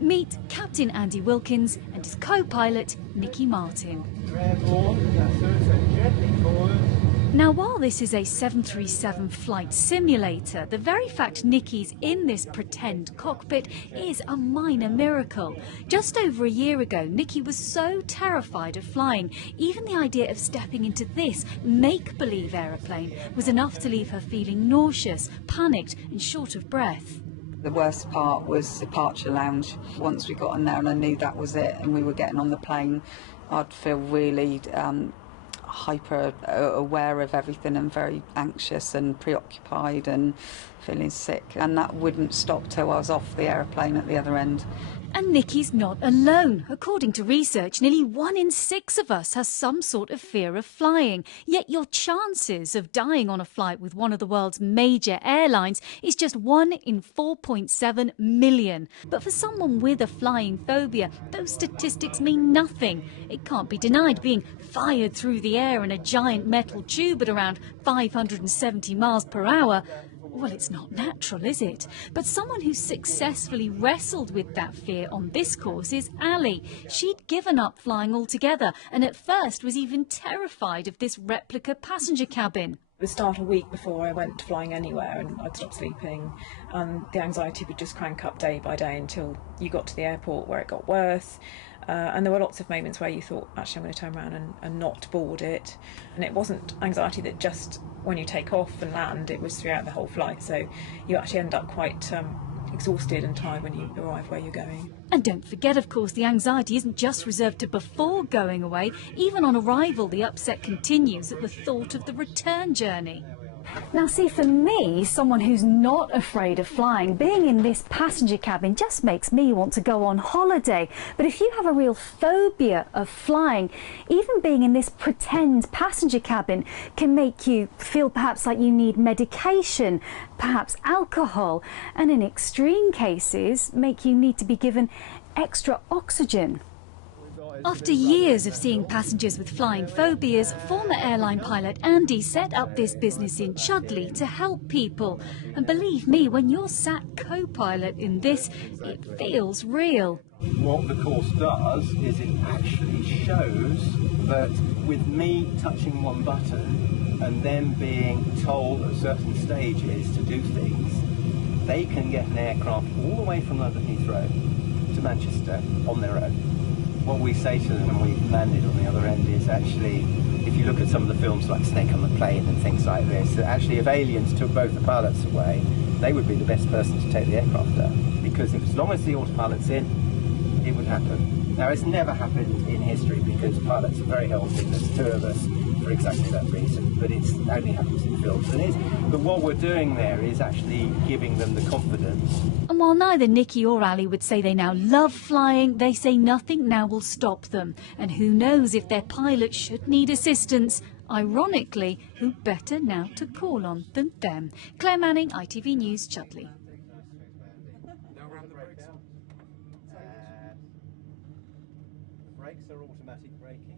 Meet Captain Andy Wilkins and his co-pilot Nicky Martin. Now, while this is a 737 flight simulator, the very fact Nicky's in this pretend cockpit is a minor miracle. Just over a year ago, Nicky was so terrified of flying, even the idea of stepping into this make-believe aeroplane was enough to leave her feeling nauseous, panicked and short of breath. The worst part was departure lounge. Once we got in there and I knew that was it and we were getting on the plane, I'd feel really hyper aware of everything and very anxious and preoccupied and feeling sick, and that wouldn't stop till I was off the aeroplane at the other end. And Nicky's not alone. According to research, nearly 1 in 6 of us has some sort of fear of flying. Yet your chances of dying on a flight with one of the world's major airlines is just 1 in 4.7 million. But for someone with a flying phobia, those statistics mean nothing. It can't be denied being fired through the air in a giant metal tube at around 570 miles per hour. Well, it's not natural, is it? But someone who's successfully wrestled with that fear on this course is Ali. She'd given up flying altogether and at first was even terrified of this replica passenger cabin. It would start a week before I went flying anywhere and I'd stop sleeping, and the anxiety would just crank up day by day until you got to the airport where it got worse. And there were lots of moments where you thought, actually I'm going to turn around and not board it. And it wasn't anxiety that just when you take off and land, it was throughout the whole flight. So you actually end up quite exhausted and tired when you arrive where you're going. And don't forget, of course, the anxiety isn't just reserved to before going away. Even on arrival, the upset continues at the thought of the return journey. Now, see, for me, someone who's not afraid of flying, being in this passenger cabin just makes me want to go on holiday. But if you have a real phobia of flying, even being in this pretend passenger cabin can make you feel perhaps like you need medication, perhaps alcohol, and in extreme cases, make you need to be given extra oxygen. After years of seeing passengers with flying phobias, former airline pilot Andy set up this business in Chudley to help people. And believe me, when you're sat co-pilot in this, it feels real. What the course does is it actually shows that with me touching one button and them being told at certain stages to do things, they can get an aircraft all the way from London Heathrow to Manchester on their own. What we say to them when we've landed on the other end is actually, if you look at some of the films like Snake on the Plane and things like this, that actually if aliens took both the pilots away, they would be the best person to take the aircraft down. Because as long as the autopilot's in, it would happen. Now, it's never happened in history because pilots are very healthy. There's 2 of us for exactly that reason, but it's only happens in films. But what we're doing there is actually giving them the confidence. And while neither Nicky or Ali would say they now love flying, they say nothing now will stop them. And who knows, if their pilot should need assistance, ironically, who better now to call on than them? Claire Manning, ITV News, Chudley. Brakes are automatic braking.